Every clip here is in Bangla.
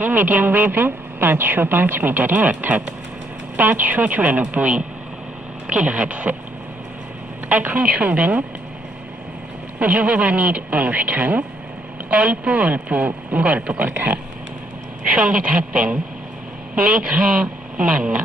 মিডিয়াম ওয়েভে 505 মিটারে অর্থাৎ 594 কিলোহার্টজে। এখন শুনবেন যুববাণীর অনুষ্ঠান অল্প অল্প গল্প কথা। সঙ্গে থাকবেন মেঘা মান্না।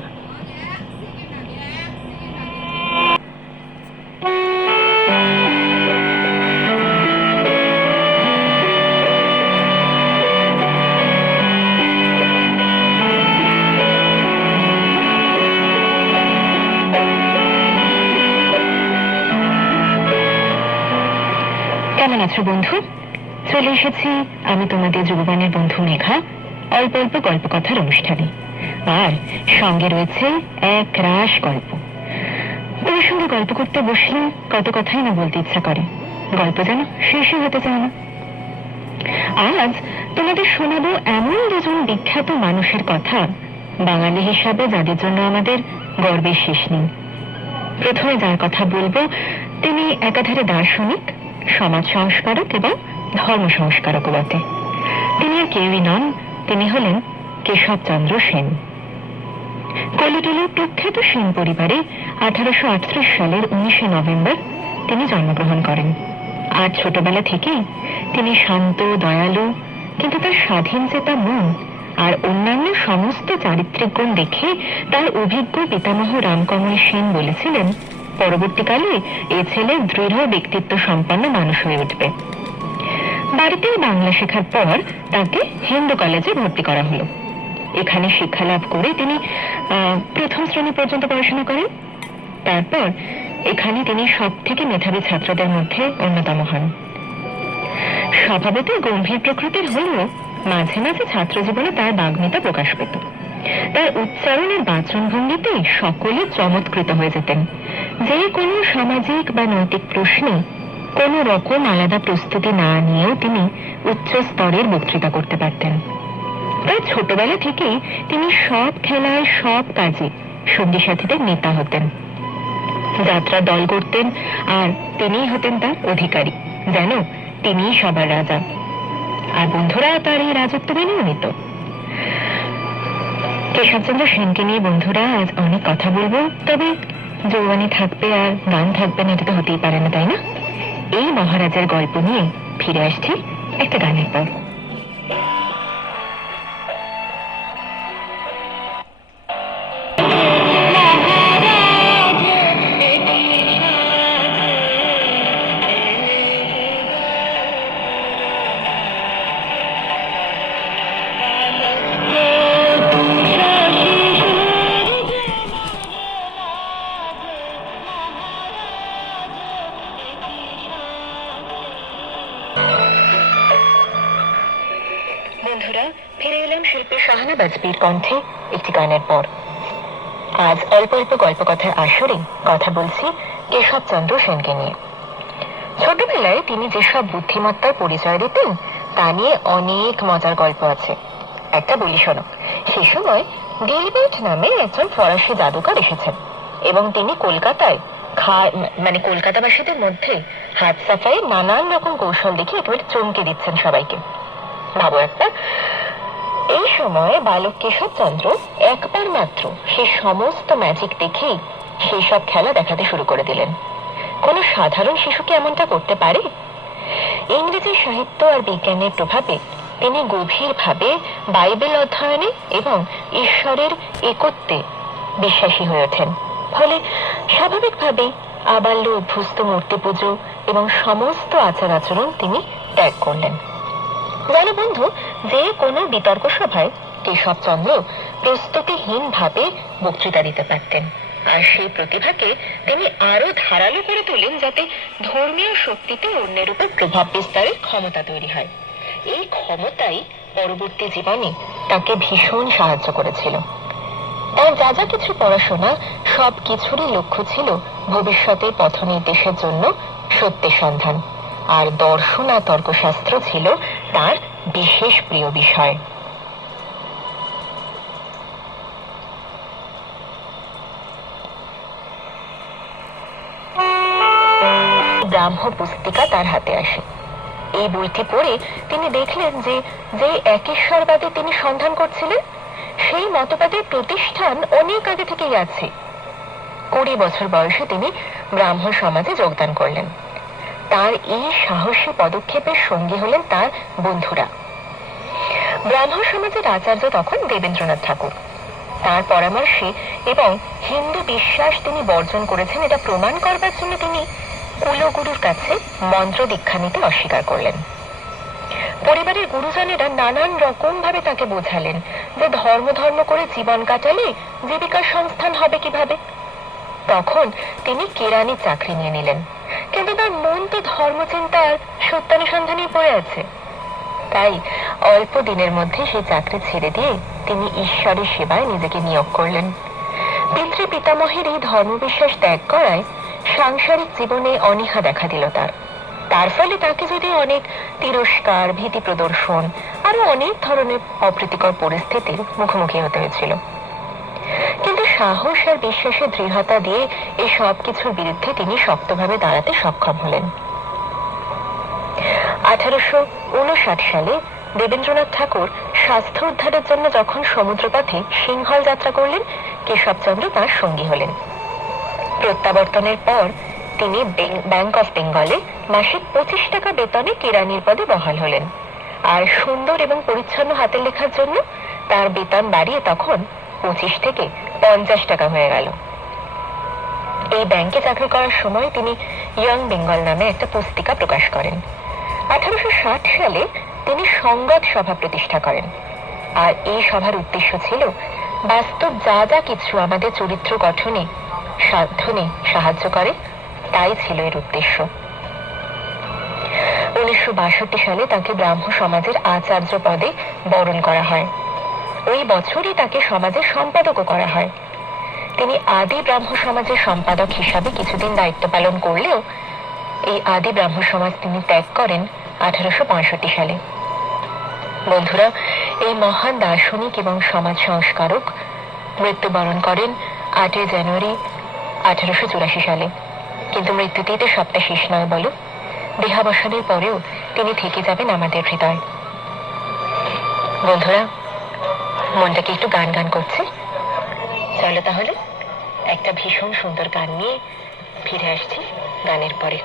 কেমন আছো বন্ধু? চলে এসেছি আমি তোমাদের যুববাণীর বন্ধু মেঘা অল্প অল্প গল্প কথার অনুষ্ঠানে। আর সঙ্গে রয়েছে এক রাশ গল্প। তোমার সঙ্গে গল্প করতে বসলে কত কথাই না বলতে ইচ্ছা করে, গল্প যেন শেষই হতে চায় না। আজ তোমাদের শোনাবো এমন দুজন বিখ্যাত মানুষের কথা, বাঙালি হিসাবে যাদের জন্য আমাদের গর্বের শেষ নেই। প্রথমে যার কথা বলবো তিনি একাধারে দার্শনিক, সমাজ সংস্কারক এবং ধর্ম সংস্কারকও বটে। তিনি আর কেউই নন, তিনি হলেন কেশবচন্দ্র সেন। কলিটুলির প্রখ্যাত সেন পরিবারে 1838 সালের 19 নভেম্বর তিনি জন্মগ্রহণ করেন। আর ছোটবেলা থেকেই তিনি শান্ত, দয়ালু, কিন্তু তার স্বাধীন চেতা মন আর অন্যান্য সমস্ত চারিত্রিক গুণ দেখে তার অভিজ্ঞ পিতামহ রামকমল সেন বলেছিলেন, পরবর্তীকালে এ ছেলে দৃঢ় ব্যক্তিত্ব সম্পন্ন মানুষ হয়ে উঠবে। বাড়িতে বাংলা শেখার পর তাকে হিন্দু কলেজে ভর্তি করা হলো। এখানে শিক্ষা লাভ করে তিনি প্রথম শ্রেণী পর্যন্ত পড়াশোনা করেন। তারপর এখানে তিনি সব থেকে মেধাবী ছাত্রদের মধ্যে অন্যতম হন। স্বভাবতই গম্ভীর প্রকৃতির হলেও মাঝে মাঝে ছাত্র জীবনে তার বাগ্মিতা প্রকাশ পেত। তার উচ্চারণের বাচনভঙ্গিতে সকলে চমৎকৃত হয়ে যেতেন। যে কোনো সামাজিক বা নৈতিক প্রশ্নে কোনো রকম আলাদা প্রস্তুতি না নিয়েও তিনি উচ্চ স্তরের বক্তৃতা করতে পারতেন। তাই ছোটবেলা থেকেই তিনি সব খেলায়, সব কাজে সঙ্গী সাথীদের নেতা হতেন, যাত্রা দল করতেন, আর তিনিই হতেন তার অধিকারী, যেন তিনিই সবার রাজা। আর বন্ধুরা তার এই রাজত্ব মেনেও নিত। কেশবচন্দ্র সেনকে নিয়ে বন্ধুরা আজ অনেক কথা বলবো, তবে যৌবনী থাকবে আর গান থাকবে না, এটা তো হতেই পারে না, তাই না? এই মহারাজের গল্প নিয়ে ফিরে আসছি একটা গানের পর। বন্ধুরা, ফিরে এলাম শিল্পী শাহানা বাজপেয়ীর কণ্ঠে একটি গানের পর। আজ অল্প অল্প গল্প কথার আসরে কথা বলছি কেশবচন্দ্র সেনকে নিয়ে। ছোটবেলায় তিনি যেসব বুদ্ধিমত্তার পরিচয় দিতেন তা নিয়ে অনেক মজার গল্প আছে। একটা বলি শোনো। সে সময় গিলবার্ট নামে একজন ফরাসি জাদুকর এসেছেন এবং তিনি কলকাতায় কলকাতাবাসীদের মধ্যে হাত সাফাইয়ের নানান রকম কৌশল দেখে একেবারে চমকে দিচ্ছেন সবাইকে। ভাবো একটা, এই সময় বালক কেশবচন্দ্র একবার মাত্র সে সমস্ত ম্যাজিক দেখেই সেই সব খেলা দেখাতে শুরু করে দিলেন। কোন সাধারণ শিশু কি এমনটা করতে পারে? ইংরেজি সাহিত্য আর বিজ্ঞানের প্রভাবে তিনি গভীরভাবে বাইবেল অধ্যয়নে এবং ঈশ্বরের একত্বে বিশ্বাসী হয়ে ওঠেন। ফলে স্বাভাবিকভাবেই আবাল্য অভ্যস্ত মূর্তি পুজো এবং সমস্ত আচার আচরণ তিনি ত্যাগ করলেন। জানো বন্ধু, যে কোনো বিতর্ক সভায় কেশবচন্দ্র প্রস্তুতিহীন ভাবে বক্তৃতা দিতে পারতেন, আর সেই প্রতিভাকে তিনি আরো ধারালো করে তোলেন যাতে ধর্মীয় শক্তিতে অন্যের উপর প্রভাব বিস্তারের ক্ষমতা তৈরি হয়। এই ক্ষমতাই পরবর্তী জীবনে তাকে ভীষণ সাহায্য করেছিল। তার যা যা কিছু পড়াশোনা সব কিছুরই লক্ষ্য ছিল ভবিষ্যতের পথ নির্দেশের জন্য সত্যের সন্ধান, আর দর্শন আর তর্কশাস্ত্র ছিল তার বিশেষ প্রিয় বিষয়। ব্রাহ্ম পুস্তিকা তার হাতে আসে। এই বইটি পড়ে তিনি দেখলেন যে যে একেশ্বরবাদে তিনি সন্ধান করছিলেন সেই মতবাদের প্রতিষ্ঠান অনেক আগে থেকেই আছে। 20 বছর বয়সে তিনি ব্রাহ্ম সমাজে যোগদান করলেন। তার এই সাহসী পদক্ষেপের সঙ্গী হলেন তার বন্ধুরা। ব্রাহ্ম সমাজের আচার্য তখন দেবেন্দ্রনাথ ঠাকুর। তার পরামর্শে এবং হিন্দু বিশ্বাস তিনি বর্জন করেছেন এটা প্রমাণ করবার জন্য তিনি কুলগুরুর কাছে মন্ত্র দীক্ষা নিতে অস্বীকার করলেন। পরিবারের গুরুজনেরা নানান রকম ভাবে তাকে বোঝালেন যে ধর্ম ধর্ম করে জীবন কাটালে জীবিকার সংস্থান হবে কিভাবে। তখন তিনি কেরানি চাকরি নিয়ে নিলেন, কিন্তু তার মন তো ধর্মচিন্তার সত্যানুসন্ধানেই পড়ে আছে। তাই অল্প দিনের মধ্যে সেই চাকরি ছেড়ে দিয়ে তিনি ঈশ্বরের সেবায় নিজেকে নিয়োগ করলেন। পিতৃ পিতামহের এই ধর্মবিশ্বাস ত্যাগ করায় সাংসারিক জীবনে অনীহা দেখা দিল তার ফলে তাকে যদি অনেক তিরস্কার, ভীতি প্রদর্শন আরো অনেক ধরনের অপ্রীতিকর পরিস্থিতির মুখোমুখি হতে হয়েছিল। কিন্তু সাহস আর বিশ্বাসের দৃঢ়তা দিয়ে এই সব কিছুর বিরুদ্ধে তিনি শক্তভাবে দাঁড়াতে সক্ষম হলেন। 1859 সালে দেবেন্দ্রনাথ ঠাকুর স্বাস্থ্য উদ্ধারের জন্য যখন সমুদ্রপথে সিংহল যাত্রা করলেন, কেশবচন্দ্র তার সঙ্গী হলেন। প্রত্যাবর্তনের পর তিনি ব্যাংক অফ বেঙ্গলে মাসিক 25 টাকা বেতনে কেরানির পদে বহাল হলেন। আর সুন্দর এবং পরিচ্ছন্ন হাতের লেখার জন্য তার বেতন বাড়িয়ে তখন 25 থেকে 50 টাকা হয়ে গেল। এই ব্যাংকে চাকরি করার সময় তিনি ইয়ং বেঙ্গল নামে একটা পুস্তিকা প্রকাশ করেন। 1860 সালে তিনি সংগত সভা প্রতিষ্ঠা করেন। আর এই সভার উদ্দেশ্য ছিল বাস্তব যা যা কিছু আমাদের চরিত্র গঠনে সাধনে সাহায্য করে তাই ছিল এর উদ্দেশ্য। 1962 সালে তাকে ব্রাহ্ম সমাজের আচার্য পদে বরণ করা হয়। ওই বছরই তাকে সমাজের সম্পাদকও করা হয়। তিনি আদি ব্রাহ্ম সমাজের সম্পাদক হিসাবে কিছুদিন দায়িত্ব পালন করলেও এই আদি ব্রাহ্ম সমাজ তিনি ত্যাগ করেন 1865 সালে। বন্ধুরা, এই মহান দার্শনিক এবং সমাজ সংস্কারক মৃত্যুবরণ করেন 8 জানুয়ারি 1884 সালে। কিন্তু মৃত্যুতেই তো সবটা শেষ নয় বলো, দেহাবসানের পরেও তিনি থেকে যাবেন আমাদের হৃদয়। বন্ধুরা, মনটাকে একটু গান গান করছে, চলো তাহলে একটা ভীষণ সুন্দর গান নিয়ে ফিরে আসছি গানের পরে।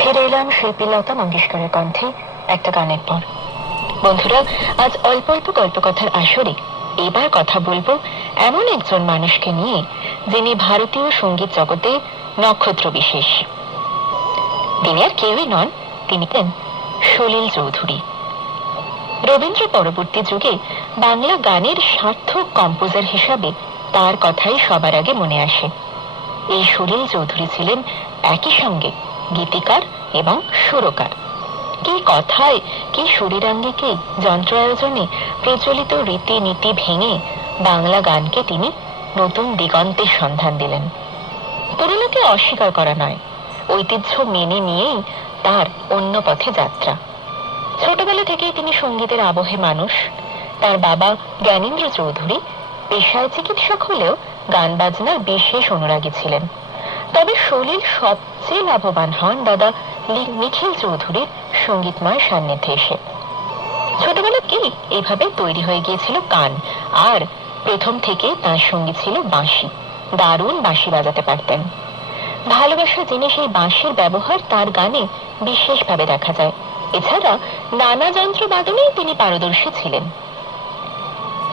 ফিরে এলাম শিল্পী লতা মঙ্গেশকরের কণ্ঠে একটা গানের পর। বন্ধুরা, আজ অল্প অল্প গল্পকথার আসরে এবার কথা বলবো এমন একজন মানুষকে নিয়ে যিনি ভারতীয় সঙ্গীত জগতে নক্ষত্র বিশেষ। তিনি আর কেউই নন, তিনি হলেন সলিল চৌধুরী। রবীন্দ্র পরবর্তী যুগে বাংলা গানের সার্থক কম্পোজার হিসাবে তার কথাই সবার আগে মনে আসে। এই সলিল চৌধুরী ছিলেন একই সঙ্গে গীতিকার এবং সুরকার। কি কথায়, কি শরীরাঙ্গিকে, যন্ত্র আয়োজনে প্রচলিত রীতিনীতি ভেঙে বাংলা গানকে তিনি নতুন দিগন্তের সন্ধান দিলেন। পুরনোকে অস্বীকার করা নয়, ঐতিহ্য মেনে নিয়েই তার অন্য পথে যাত্রা। ছোটবেলা থেকেই তিনি সঙ্গীতের আবহে মানুষ। তার বাবা জ্ঞানেন্দ্র চৌধুরী পেশায় চিকিৎসক হলেও গান বাজনার বিশেষ অনুরাগী ছিলেন। তবে সলিল সবচেয়ে লাভবান হন দাদা নিখিল চৌধুরীর সঙ্গীতময় সান্নিধ্যে এসে। ছোটবেলাতেই এইভাবে তৈরি হয়ে গিয়েছিল গান, আর প্রথম থেকে তার সঙ্গী ছিল বাঁশি। দারুণ বাঁশি বাজাতে পারতেন। ভালোবাসা জিনিস এই বাঁশির ব্যবহার তার গানে বিশেষভাবে দেখা যায়। এছাড়া নানা যন্ত্র বাদনেই তিনি পারদর্শী ছিলেন।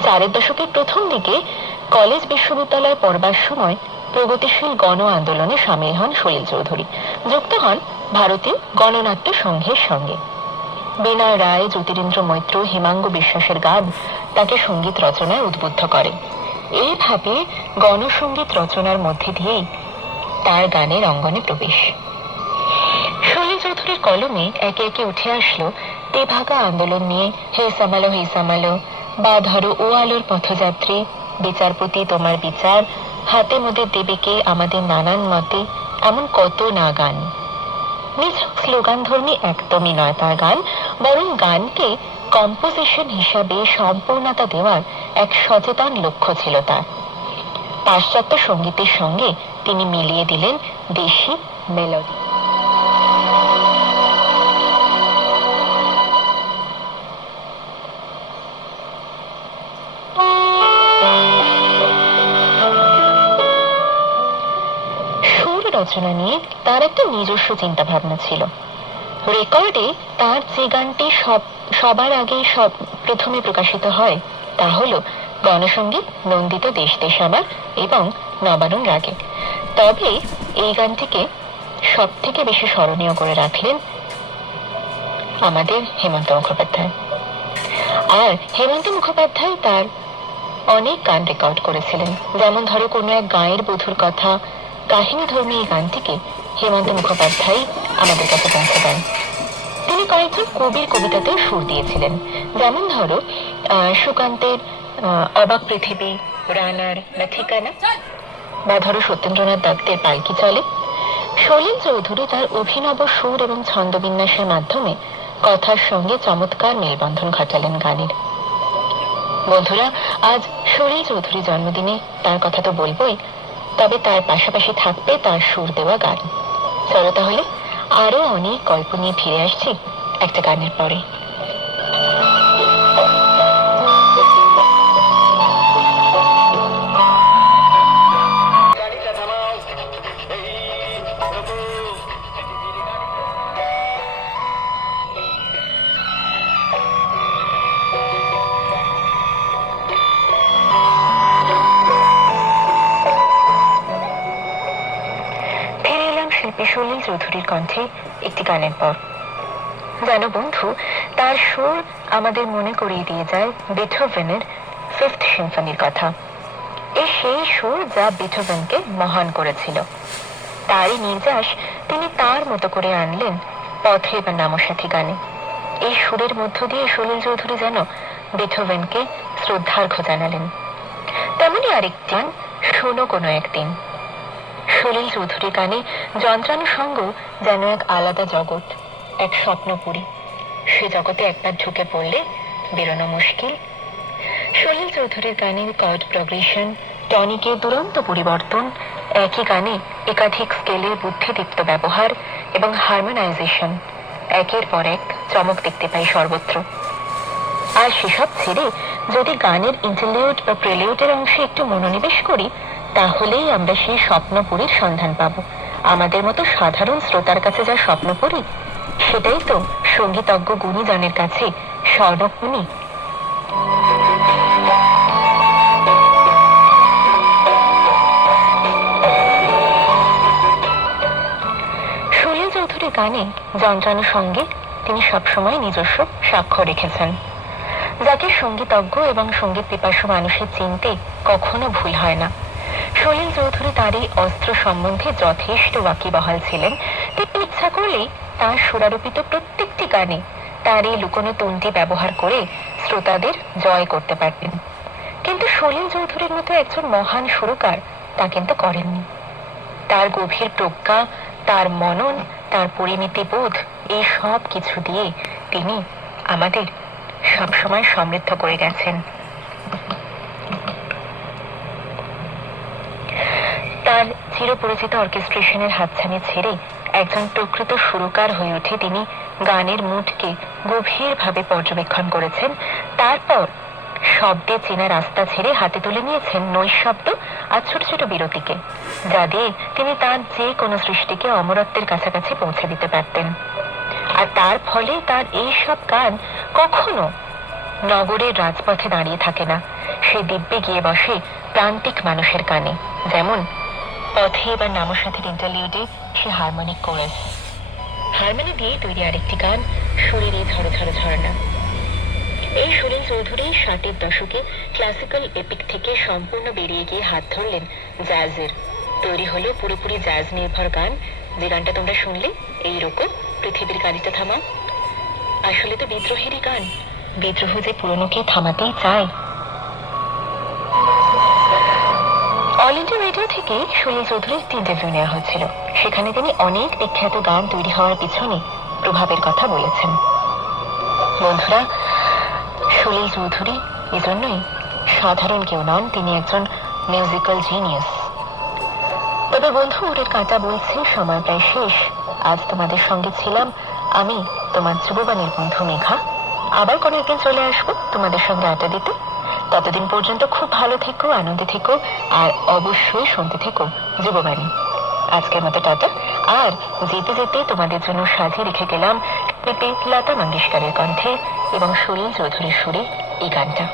4 দশকের প্রথম দিকে কলেজ বিশ্ববিদ্যালয়ে পড়বার সময় প্রগতিশীল গণ আন্দোলনে সামিল হন সলিল চৌধুরী। যুক্ত হন ভারতীয় গণনাট্য সংঘের সঙ্গে। বিনয় রায়, জ্যোতিরিন্দ্র মৈত্র, হেমাঙ্গু বিশ্বাসের গান তাকে সঙ্গীত রচনায় উদ্বুদ্ধ করে। এইভাবে গণসঙ্গীত রচনার মধ্যে দিয়েই তার গানের অঙ্গনে প্রবেশ। সলিল চৌধুরীর কলমে একে একে উঠে আসলো তেভাগা আন্দোলন নিয়ে হে সামালো, বা ধরো ও আলোর পথযাত্রী, বিচারপতি তোমার বিচার, হাতে মোদের দেবীকে, আমাদের নানান মতে, এমন কত না গান। নিছক স্লোগান ধর্মী একদমই নয় তার গান, বরং গানকে কম্পোজিশন হিসাবে সম্পূর্ণতা দেওয়ার এক সচেতন লক্ষ্য ছিল তার। পাশ্চাত্য সঙ্গীতের সঙ্গে তিনি মিলিয়ে দিলেন দেশি মেলোডি। সুর রচনা নিয়ে তার একটা নিজস্ব চিন্তা ভাবনা ছিল। রেকর্ডে তার যে গানটি সবার আগে প্রথমে প্রকাশিত হয় তা হল গণসঙ্গীত নন্দিত দেশ দেশ আমার এবং নবারুণ রাগে। তবে এই গানটিকে সব থেকে বেশি স্মরণীয় করে রাখলেন আমাদের হেমন্ত মুখোপাধ্যায়। আর হেমন্ত মুখোপাধ্যায় তার অনেক গান রেকর্ড করেছিলেন। যেমন ধরো কোনো এক গায়ের বধূর কথা, কাহিনী ধর্মী এই গানটিকে হেমন্ত মুখোপাধ্যায় আমাদের কাছে পৌঁছে দেন। তিনি কয়েকজন কবির কবিতাতেও সুর দিয়েছিলেন। যেমন ধরো সুকান্তের অবাক পৃথিবী, রানার না ঠিকানা, বা ধরো সত্যেন্দ্রনাথ দত্তের পালকি চলে। সলিল চৌধুরী তার অভিনব সুর এবং ছন্দবিন্যাসের মাধ্যমে কথার সঙ্গে চমৎকার মেলবন্ধন ঘটালেন গানের। বন্ধুরা, আজ সলিল চৌধুরী জন্মদিনে তার কথা তো বলবোই, তবে তার পাশাপাশি থাকবে তার সুর দেওয়া গান। চলো তাহলে আরো অনেক গল্প নিয়ে ফিরে আসছি একটা গানের পরে। শিল্পী সলিল চৌধুরীর কণ্ঠে একটি গানের পর। জানো বন্ধু, তার সুর আমাদের মনে করিয়ে দিয়ে যায় বেথোভেনের ফিফথ সিম্ফনির কথা। এই সেই সুর যা বেথোভেনকে মহান করেছিল। তারই নির্যাস তিনি তার মতো করে আনলেন পথে বা নামসাথী গানে। এই সুরের মধ্য দিয়ে সলিল চৌধুরী যেন বেথোভেনকে শ্রদ্ধার্ঘ্য জানালেন। তেমনি আরেকটি গান, শোনো কোনো একদিন। সলিল চৌধুরীর গানে যন্ত্রানুষঙ্গ যেন এক আলাদা জগৎ, এক স্বপ্নপুরী। সে জগতে একবার ঢুকে পড়লে বেরোনো মুশকিল। সলিল চৌধুরীর গানের কর্ড প্রোগ্রেশন, টনিকের দুরন্ত পরিবর্তন, একই গানে একাধিক স্কেলের বুদ্ধিদীপ্ত ব্যবহার এবং হারমোনাইজেশন একের পর এক চমক দেখতে পাই সর্বত্র। আর সেসব ছেড়ে যদি গানের ইন্টারলিউড বা প্রেলিউডের অংশে একটু মনোনিবেশ করি, তাহলেই আমরা সেই স্বপ্নপুরীর সন্ধান পাব। আমাদের মতো সাধারণ শ্রোতার কাছে যা স্বপ্নপুরী, সেটাই তো সঙ্গীতজ্ঞ গুণীজনের কাছে স্বর্ণপুরী। সলিল চৌধুরীর গানে যন্ত্রানুষঙ্গে তিনি সবসময় নিজস্ব স্বাক্ষর রেখেছেন, যাকে সঙ্গীতজ্ঞ এবং সঙ্গীত পিপাসু মানুষের চিনতে কখনো ভুল হয় না। সলিল চৌধুরী তার এই অস্ত্র সম্বন্ধে যথেষ্ট ওয়াকিবহাল ছিলেন। তিনি ইচ্ছা করলেই তার সুরারোপিত প্রত্যেকটি গানে তার এই লুকোনো তন্ত্রী ব্যবহার করে শ্রোতাদের জয় করতে পারতেন। কিন্তু সলিল চৌধুরীর মতো একজন মহান সুরকার তা কিন্তু করেননি। তার গভীর প্রজ্ঞা, তার মনন, তার পরিমিতি বোধ, এই সব কিছু দিয়ে তিনি আমাদের সবসময় সমৃদ্ধ করে গেছেন। তার চিরপরিচিত অর্কেস্ট্রেশনের হাতছানি ছেড়ে একজন প্রকৃত সুরকার হয়ে উঠে তিনি গানের মুডকে গভীরভাবে পর্যবেক্ষণ করেছেন। তারপর শব্দে চেনা রাস্তা ছেড়ে হাতে তুলে নিয়েছেন নৈশব্দ আর ছোট ছোট বিরতিকে, যা দিয়ে তিনি তার যে কোনো সৃষ্টিকে অমরত্বের কাছাকাছি পৌঁছে দিতে পারতেন। আর তার ফলে তার এই সব গান কখনো নগরের রাজপথে দাঁড়িয়ে থাকে না, সে দিব্যে গিয়ে বসে প্রান্তিক মানুষের কানে। যেমন পথে বা নামসাথীর ইন্টারলিউডে সে হারমোনিক কোরাস, হারমোনি দিয়ে তৈরি আরেকটি গান সুরের এই ঝড়ো ঝড়ো ঝরনা। এই সলিল চৌধুরী 60-এর দশকে ক্লাসিক্যাল এপিক থেকে সম্পূর্ণ বেরিয়ে গিয়ে হাত ধরলেন জ্যাজের। তৈরি হলো পুরোপুরি জ্যাজ নির্ভর গান, যে গানটা তোমরা শুনলে, এইরকম পৃথিবীর গাড়িটা থামাও। আসলে তো বিদ্রোহেরই গান, বিদ্রোহ যে পুরনোকে থামাতেই চায়। অল ইন্ডিয়া রেডিও থেকে সলিল চৌধুরীর একটি ইন্টারভিউ নেওয়া হচ্ছিল। সেখানে তিনি অনেক বিখ্যাত গান তৈরি হওয়ার পিছনে প্রভাবের কথা বলেছেন। বন্ধুরা, সলিল চৌধুরী এজন্যই সাধারণ কেউ নন, তিনি একজন মিউজিক্যাল জিনিয়াস। তবে বন্ধু, ওরের কাঁটা বলছে সময় প্রায় শেষ। আজ তোমাদের সঙ্গে ছিলাম আমি, তোমার যুববাণীর বন্ধু মেঘা। আবার কোনো একদিন চলে আসবো তোমাদের সঙ্গে আড্ডা দিতে। ততদিন পর্যন্ত খুব ভালো থেকো, আনন্দে থেকো, আর অবশ্যই শুনতে থেকো যুববাণী। আজকের মতো টাটা। আর যেতে যেতে তোমাদের জন্য সাজিয়ে রেখে গেলাম লতা মঙ্গেশকরের কণ্ঠে এবং সলিল চৌধুরীর সুরে এই গানটা।